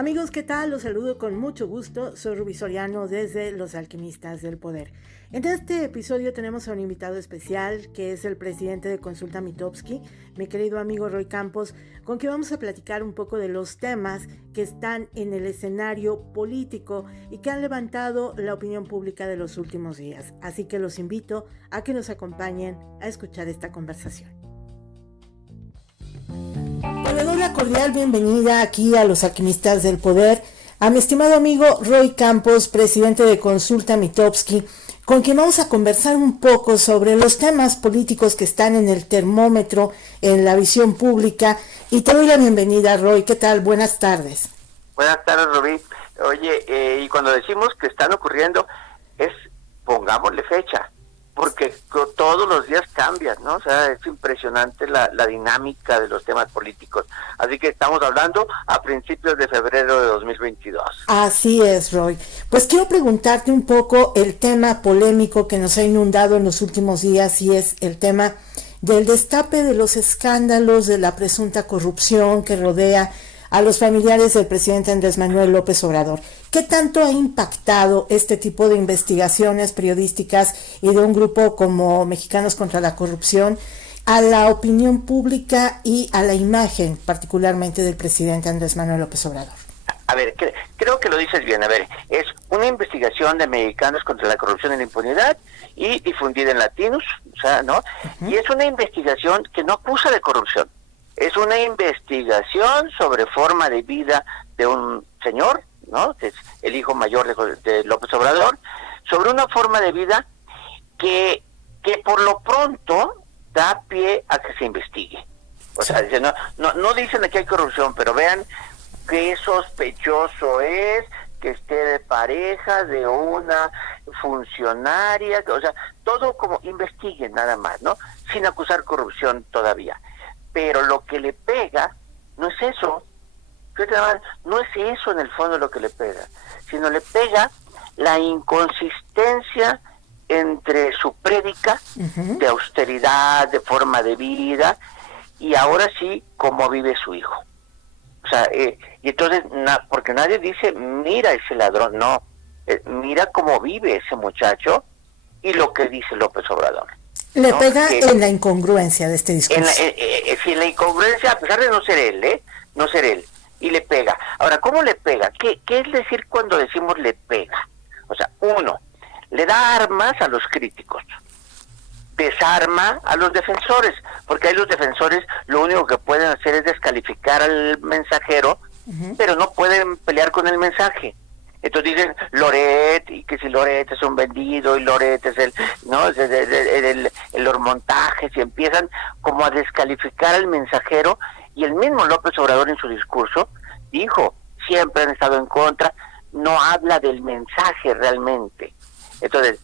Amigos, ¿qué tal? Los saludo con mucho gusto. Soy Rubí Soriano desde Los Alquimistas del Poder. En este episodio tenemos a un invitado especial que es el presidente de Consulta Mitofsky, mi querido amigo Roy Campos, con quien vamos a platicar un poco de los temas que están en el escenario político y que han levantado la opinión pública de los últimos días. Así que los invito a que nos acompañen a escuchar esta conversación. Le doy la cordial bienvenida aquí a Los Alquimistas del Poder a mi estimado amigo Roy Campos, presidente de Consulta Mitofsky, con quien vamos a conversar un poco sobre los temas políticos que están en el termómetro, en la visión pública. Y te doy la bienvenida, Roy. ¿Qué tal? Buenas tardes. Buenas tardes, Rubí. Oye, y cuando decimos que están ocurriendo, pongámosle fecha, porque todos los días cambian, ¿no? O sea, es impresionante la dinámica de los temas políticos. Así que estamos hablando a principios de febrero de 2022. Así es, Roy. Pues quiero preguntarte un poco el tema polémico que nos ha inundado en los últimos días, y es el tema del destape de los escándalos de la presunta corrupción que rodea a los familiares del presidente Andrés Manuel López Obrador. ¿Qué tanto ha impactado este tipo de investigaciones periodísticas y de un grupo como Mexicanos contra la Corrupción a la opinión pública y a la imagen, particularmente del presidente Andrés Manuel López Obrador? A ver, creo que lo dices bien. A ver, es una investigación de Mexicanos contra la Corrupción y la Impunidad y difundida en Latinos, o sea, ¿no? Uh-huh. Y es una investigación que no acusa de corrupción. Es una investigación sobre forma de vida de un señor, ¿no? Que es el hijo mayor de López Obrador, sobre una forma de vida que por lo pronto da pie a que se investigue. O sea, no dicen que hay corrupción, pero vean qué sospechoso es que esté de pareja de una funcionaria, o sea, todo como investiguen nada más, ¿no? Sin acusar corrupción todavía. Pero lo que le pega no es eso, no es eso en el fondo lo que le pega, sino le pega la inconsistencia entre su prédica uh-huh. de austeridad, de forma de vida, y ahora sí, cómo vive su hijo. O sea, y entonces, porque nadie dice, mira ese ladrón, no, mira cómo vive ese muchacho y lo que dice López Obrador. Le pega en la incongruencia de este discurso. En la incongruencia, a pesar de no ser él, y le pega. Ahora, ¿cómo le pega? ¿Qué es decir cuando decimos le pega? O sea, uno, le da armas a los críticos, desarma a los defensores, porque ahí los defensores lo único que pueden hacer es descalificar al mensajero, uh-huh. pero no pueden pelear con el mensaje. Entonces dicen Loret, y que si Loret es un vendido, y Loret es los montajes, y empiezan como a descalificar al mensajero, y el mismo López Obrador en su discurso dijo, siempre han estado en contra, no habla del mensaje realmente. Entonces,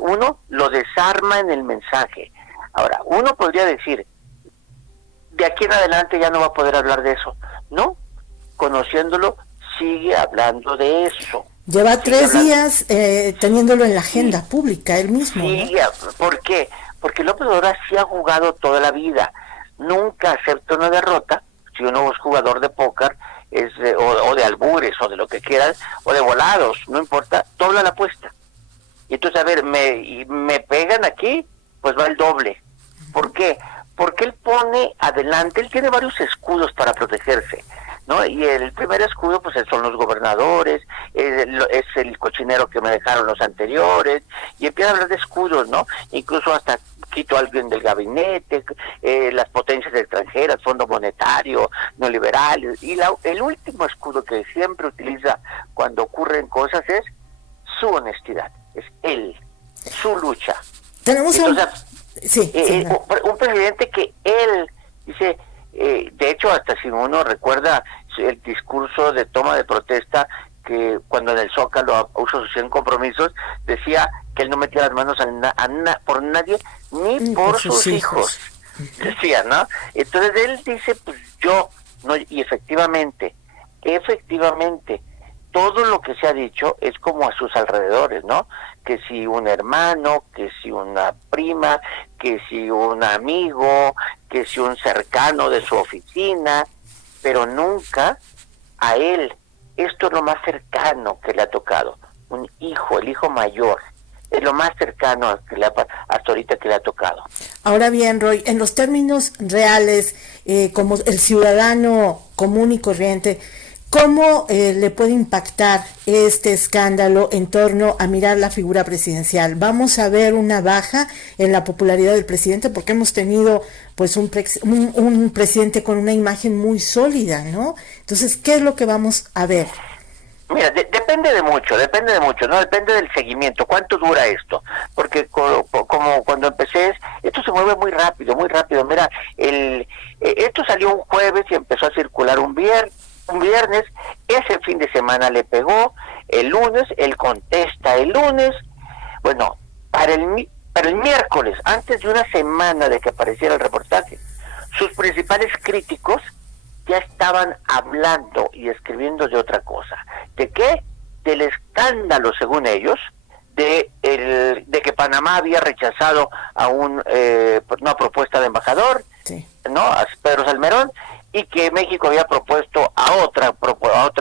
uno lo desarma en el mensaje. Ahora, uno podría decir, de aquí en adelante ya no va a poder hablar de eso. No, conociéndolo, sigue hablando de eso. Lleva 3 días teniéndolo en la agenda pública, él mismo. Sí, ¿no? ¿Por qué? Porque López Obrador sí ha jugado toda la vida. Nunca acepta una derrota. Si uno es jugador de póker, o de albures, o de lo que quieras, o de volados, no importa, dobla la apuesta. Y entonces, a ver, me pegan aquí, pues va el doble. ¿Por qué? Porque él pone adelante, él tiene varios escudos para protegerse, ¿no? Y el primer escudo pues son los gobernadores, es el cochinero que me dejaron los anteriores, y empieza a hablar de escudos, ¿no? Incluso hasta quito a alguien del gabinete, las potencias extranjeras, Fondo Monetario, neoliberales, y el último escudo que siempre utiliza cuando ocurren cosas es su honestidad, es él, su lucha. Tenemos entonces, sí, un presidente que él dice, de hecho hasta si uno recuerda el discurso de toma de protesta que cuando en el Zócalo Uso Social en Compromisos decía que él no metía las manos por nadie ni por sus hijos, decía, ¿no? Entonces él dice, pues yo, no, y efectivamente, todo lo que se ha dicho es como a sus alrededores, ¿no? Que si un hermano, que si una prima, que si un amigo, que si un cercano de su oficina, pero nunca a él, esto es lo más cercano que le ha tocado. Un hijo, el hijo mayor, es lo más cercano que hasta ahorita que le ha tocado. Ahora bien, Roy, en los términos reales, como el ciudadano común y corriente, ¿cómo le puede impactar este escándalo en torno a mirar la figura presidencial? ¿Vamos a ver una baja en la popularidad del presidente? Porque hemos tenido pues un presidente con una imagen muy sólida, ¿no? Entonces, ¿qué es lo que vamos a ver? Mira, depende de mucho, ¿no? Depende del seguimiento, cuánto dura esto, porque como cuando empecé, esto se mueve muy rápido, mira, esto salió un jueves y empezó a circular un viernes, ese fin de semana le pegó, el lunes, él contesta el lunes, bueno, para el miércoles, antes de una semana de que apareciera el reportaje, sus principales críticos ya estaban hablando y escribiendo de otra cosa. ¿De qué? Del escándalo, según ellos, de que Panamá había rechazado a una propuesta de embajador, sí, ¿no? A Pedro Salmerón, y que México había propuesto a otra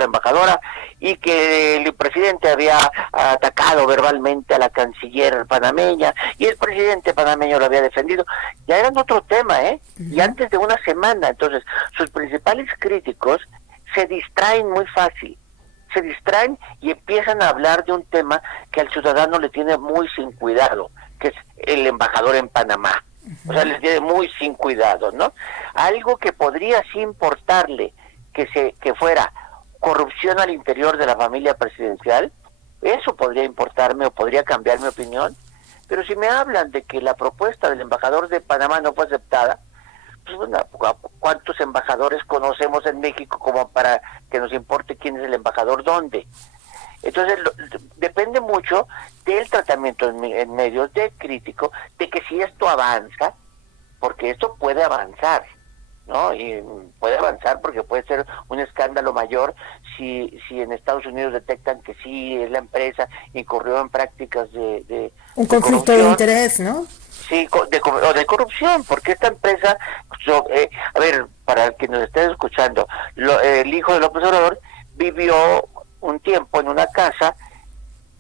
embajadora, y que el presidente había atacado verbalmente a la canciller panameña, y el presidente panameño lo había defendido. Ya eran otro tema, y antes de una semana. Entonces, sus principales críticos se distraen muy fácil, y empiezan a hablar de un tema que al ciudadano le tiene muy sin cuidado, que es el embajador en Panamá. O sea, les tiene muy sin cuidado, ¿no? Algo que podría sí importarle, que fuera corrupción al interior de la familia presidencial, eso podría importarme o podría cambiar mi opinión. Pero si me hablan de que la propuesta del embajador de Panamá no fue aceptada, pues bueno, ¿cuántos embajadores conocemos en México como para que nos importe quién es el embajador dónde? Entonces, depende mucho del tratamiento en medios, de crítico, de que si esto avanza, porque esto puede avanzar, ¿no? Y puede avanzar porque puede ser un escándalo mayor si en Estados Unidos detectan que sí, la empresa incurrió en prácticas de un conflicto de interés, ¿no? Sí, de corrupción, porque esta empresa, a ver, para el que nos esté escuchando, el hijo de López Obrador vivió un tiempo en una casa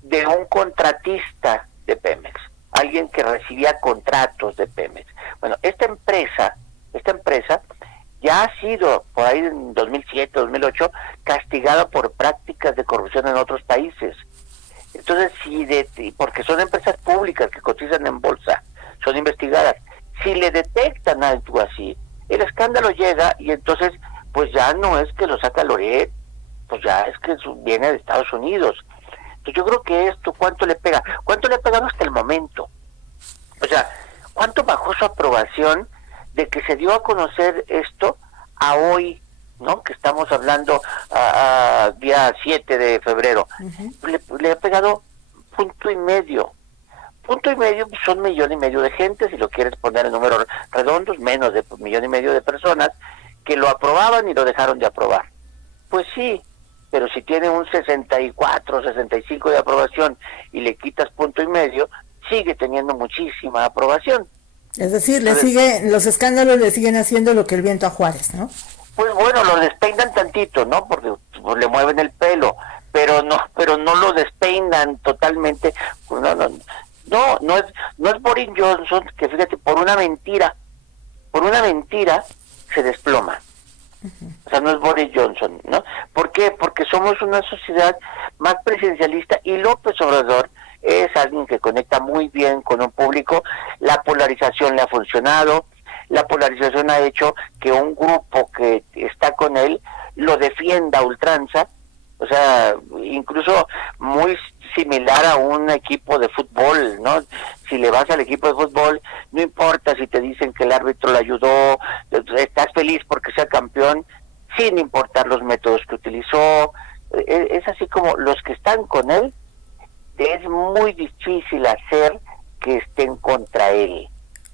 de un contratista de Pemex, alguien que recibía contratos de Pemex. Bueno, esta empresa ya ha sido, por ahí en 2007, 2008, castigada por prácticas de corrupción en otros países. Entonces, porque son empresas públicas que cotizan en bolsa, son investigadas. Si le detectan algo así, el escándalo llega y entonces, pues ya no es que lo saca Loret, pues ya es que viene de Estados Unidos. Entonces yo creo que esto, ¿cuánto le pega? ¿Cuánto le ha pegado hasta el momento? O sea, ¿cuánto bajó su aprobación de que se dio a conocer esto a hoy, ¿no? Que estamos hablando a día 7 de febrero. Le ha pegado 1.5 puntos. 1.5 son 1.5 millones de gente, si lo quieres poner en números redondos, menos de 1.5 millones de personas que lo aprobaban y lo dejaron de aprobar. Pues sí, pero si tiene un 64, 65 de aprobación y le quitas 1.5, sigue teniendo muchísima aprobación. Es decir, los escándalos le siguen haciendo lo que el viento a Juárez, ¿no? Pues bueno, lo despeinan tantito, ¿no? Porque pues, le mueven el pelo, pero no lo despeinan totalmente. No es Boris Johnson, que fíjate, por una mentira se desploma. O sea, no es Boris Johnson, ¿no? ¿Por qué? Porque somos una sociedad más presidencialista y López Obrador es alguien que conecta muy bien con un público. La polarización le ha funcionado, la polarización ha hecho que un grupo que está con él lo defienda a ultranza, o sea, incluso muy similar a un equipo de fútbol, ¿no? Si le vas al equipo de fútbol, no importa si te dicen que el árbitro le ayudó, estás feliz porque sea campeón, sin importar los métodos que utilizó. Es así como los que están con él, es muy difícil hacer que estén contra él.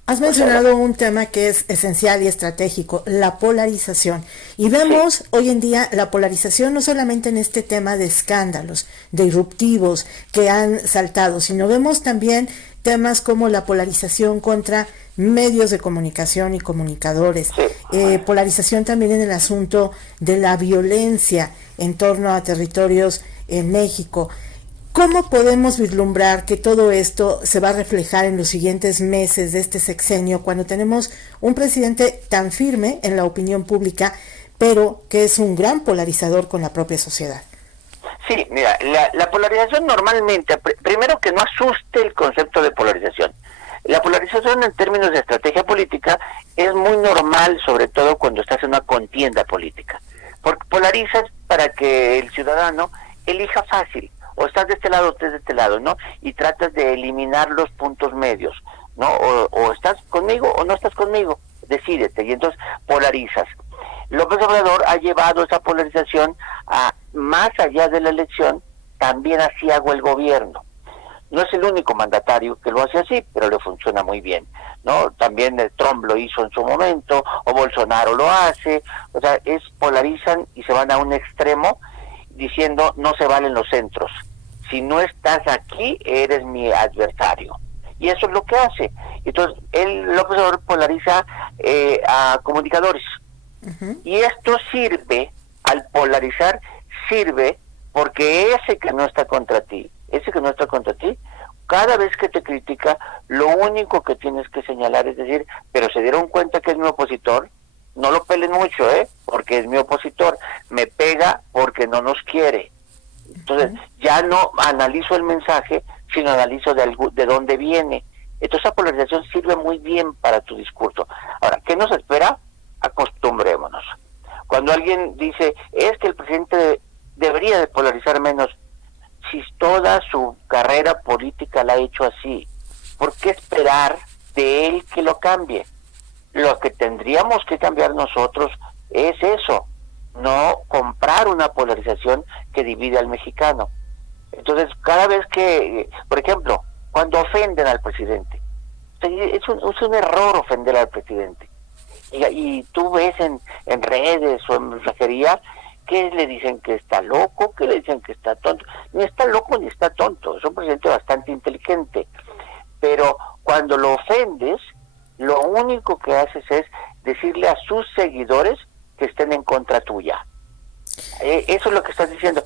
Has mencionado un tema que es esencial y estratégico, la polarización. Y vemos hoy en día la polarización no solamente en este tema de escándalos, de irruptivos que han saltado, sino vemos también temas como la polarización contra medios de comunicación y comunicadores, polarización también en el asunto de la violencia en torno a territorios en México. ¿Cómo podemos vislumbrar que todo esto se va a reflejar en los siguientes meses de este sexenio, cuando tenemos un presidente tan firme en la opinión pública, pero que es un gran polarizador con la propia sociedad? Sí, mira, la polarización normalmente, primero que no asuste el concepto de polarización. La polarización en términos de estrategia política es muy normal, sobre todo cuando estás en una contienda política. Porque polarizas para que el ciudadano elija fácil. O estás de este lado o estás de este lado, ¿no? Y tratas de eliminar los puntos medios, ¿no? O estás conmigo o no estás conmigo, decídete, y entonces polarizas. López Obrador ha llevado esa polarización a más allá de la elección, también así hago el gobierno. No es el único mandatario que lo hace así, pero le funciona muy bien, ¿no? También Trump lo hizo en su momento, o Bolsonaro lo hace, o sea, polarizan y se van a un extremo diciendo no se valen los centros. Si no estás aquí, eres mi adversario. Y eso es lo que hace. Entonces, López Obrador polariza a comunicadores. Uh-huh. Y esto sirve, al polarizar, sirve porque ese que no está contra ti, cada vez que te critica, lo único que tienes que señalar es decir, pero se dieron cuenta que es mi opositor, no lo pelen mucho, porque es mi opositor, me pega porque no nos quiere. Entonces, ya no analizo el mensaje, sino analizo de dónde viene. Entonces, esa polarización sirve muy bien para tu discurso. Ahora, ¿qué nos espera? Acostumbrémonos. Cuando alguien dice, es que el presidente debería de polarizar menos, si toda su carrera política la ha hecho así, ¿por qué esperar de él que lo cambie? Lo que tendríamos que cambiar nosotros es eso, no comprar una polarización que divide al mexicano. Entonces, cada vez que, por ejemplo, cuando ofenden al presidente, es un error ofender al presidente. Y tú ves en redes o en mensajería que le dicen que está loco, que le dicen que está tonto. Ni está loco ni está tonto, es un presidente bastante inteligente. Pero cuando lo ofendes, lo único que haces es decirle a sus seguidores que estén en contra tuya. Eso es lo que estás diciendo.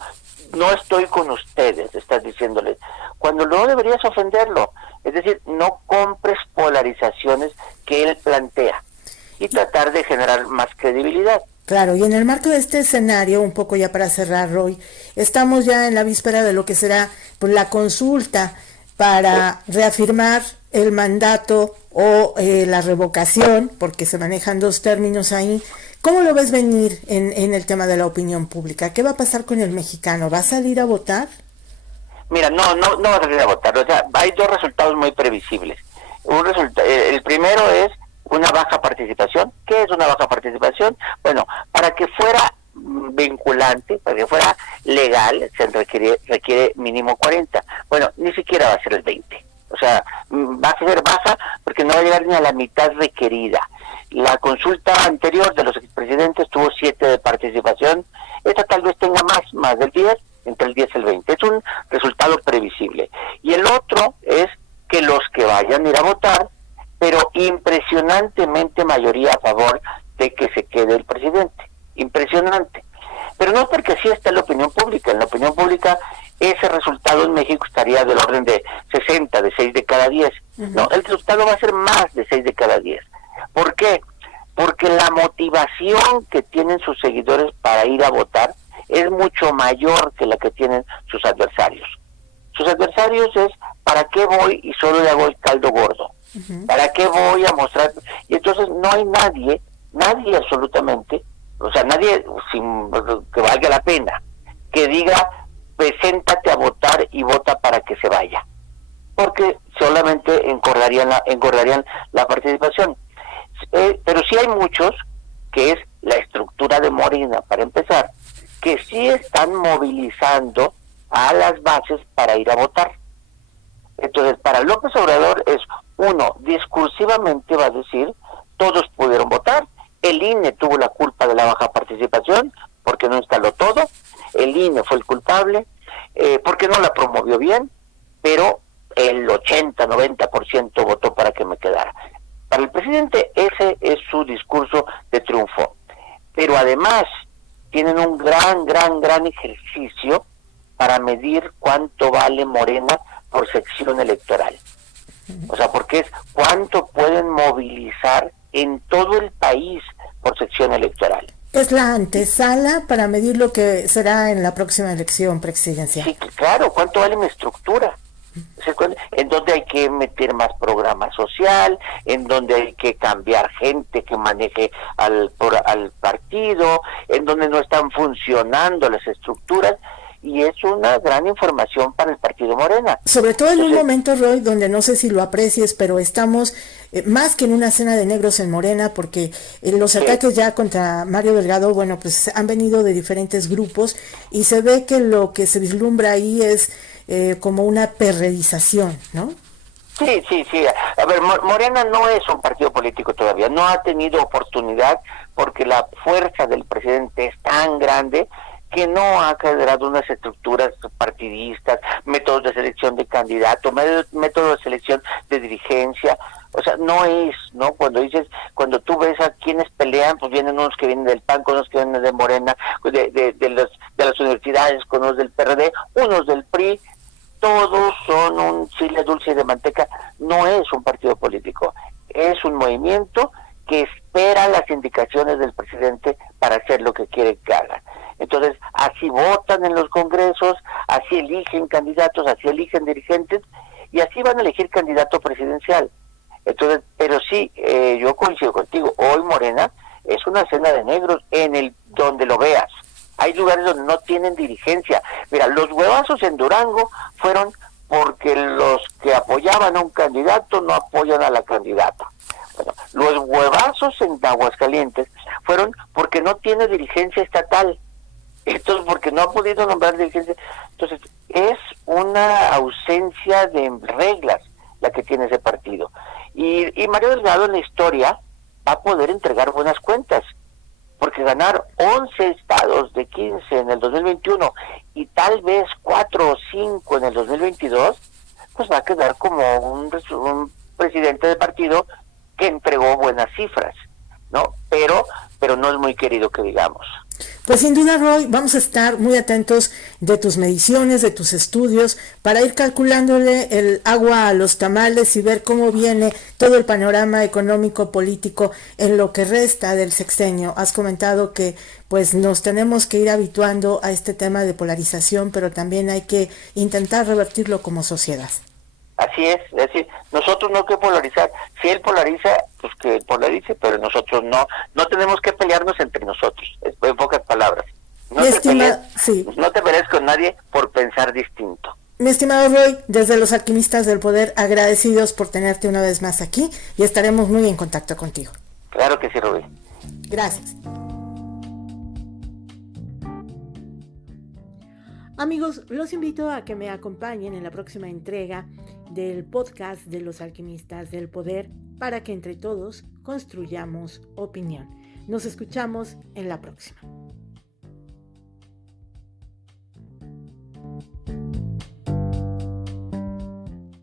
No estoy con ustedes, estás diciéndoles. Cuando no deberías ofenderlo. Es decir, no compres polarizaciones que él plantea y tratar de generar más credibilidad. Claro, y en el marco de este escenario, un poco ya para cerrar, Roy, estamos ya en la víspera de lo que será pues, la consulta para reafirmar el mandato o la revocación, porque se manejan dos términos ahí. ¿Cómo lo ves venir en el tema de la opinión pública? ¿Qué va a pasar con el mexicano? ¿Va a salir a votar? Mira, no va a salir a votar. O sea, hay dos resultados muy previsibles. El primero es una baja participación. ¿Qué es una baja participación? Bueno, para que fuera vinculante, para que fuera legal, se requiere mínimo 40. Bueno, ni siquiera va a ser el 20. O sea, va a ser baja porque no va a llegar ni a la mitad requerida. La consulta anterior de los expresidentes tuvo 7 de participación. Esta tal vez tenga más del 10, entre el 10 y el 20. Es un resultado previsible. Y el otro es que los que vayan a ir a votar, pero impresionantemente mayoría a favor de que se quede el presidente. Impresionante. Pero no porque así está en la opinión pública. En la opinión pública ese resultado en México estaría del orden de 60, de 6 de cada 10. Uh-huh. No, el resultado va a ser más de 6 de cada 10. ¿Por qué? Porque la motivación que tienen sus seguidores para ir a votar es mucho mayor que la que tienen sus adversarios. Sus adversarios es, ¿para qué voy y solo le hago el caldo gordo? Uh-huh. ¿Para qué voy a mostrar? Y entonces no hay nadie absolutamente, o sea, nadie que valga la pena, que diga, preséntate a votar y vota para que se vaya. Porque solamente engordarían la participación. Pero sí hay muchos, que es la estructura de Morena, para empezar, que sí están movilizando a las bases para ir a votar. Entonces, para López Obrador es, uno, discursivamente va a decir, todos pudieron votar, el INE tuvo la culpa de la baja participación, porque no instaló todo, el INE fue el culpable, porque no la promovió bien, pero el 80-90% votó para que me quedara. Para el presidente ese es su discurso de triunfo. Pero además tienen un gran ejercicio para medir cuánto vale Morena por sección electoral. O sea, porque es cuánto pueden movilizar en todo el país por sección electoral. Es la antesala para medir lo que será en la próxima elección presidencial. Sí, claro, cuánto vale mi estructura. En donde hay que meter más programa social, en donde hay que cambiar gente que maneje al partido, en donde no están funcionando las estructuras, y es una gran información para el partido Morena. Sobre todo en un momento, Roy, donde no sé si lo aprecies, pero estamos más que en una cena de negros en Morena, porque los ataques ya contra Mario Delgado, bueno, pues han venido de diferentes grupos, y se ve que lo que se vislumbra ahí es como una perredización, ¿no? Sí. A ver, Morena no es un partido político todavía, no ha tenido oportunidad porque la fuerza del presidente es tan grande que no ha generado unas estructuras partidistas, métodos de selección de candidatos, métodos de selección de dirigencia. O sea, no es, ¿no? Cuando tú ves a quienes pelean, pues vienen unos que vienen del PAN, con unos que vienen de Morena, de las universidades, con unos del PRD, unos del PRI. Todos son un chile dulce y de manteca. No es un partido político, es un movimiento que espera las indicaciones del presidente para hacer lo que quiere que hagan. Entonces, así votan en los congresos, así eligen candidatos, así eligen dirigentes, y así van a elegir candidato presidencial. Entonces, pero sí, yo coincido contigo, hoy Morena es una cena de negros donde lo veas. Hay lugares donde no tienen dirigencia. Mira, los huevazos en Durango fueron porque los que apoyaban a un candidato no apoyan a la candidata. Bueno, los huevazos en Aguascalientes fueron porque no tiene dirigencia estatal. Entonces, porque no ha podido nombrar dirigencia. Entonces, es una ausencia de reglas la que tiene ese partido. Y Mario Delgado en la historia va a poder entregar buenas cuentas, porque ganar 11 estados de 15 en el 2021 y tal vez 4 o 5 en el 2022, pues va a quedar como un presidente de partido que entregó buenas cifras, ¿no? Pero no es muy querido que digamos. Pues sin duda, Roy, vamos a estar muy atentos de tus mediciones, de tus estudios, para ir calculándole el agua a los tamales y ver cómo viene todo el panorama económico, político en lo que resta del sexenio. Has comentado que pues nos tenemos que ir habituando a este tema de polarización, pero también hay que intentar revertirlo como sociedad. Así es decir, nosotros no hay que polarizar. Si él polariza, pues que polarice, pero nosotros no tenemos que pelearnos entre nosotros, en pocas palabras. No te pelees con nadie por pensar distinto. Mi estimado Roy, desde los Alquimistas del Poder, agradecidos por tenerte una vez más aquí y estaremos muy en contacto contigo. Claro que sí, Rubí. Gracias. Amigos, los invito a que me acompañen en la próxima entrega del podcast de los Alquimistas del Poder para que entre todos construyamos opinión. Nos escuchamos en la próxima.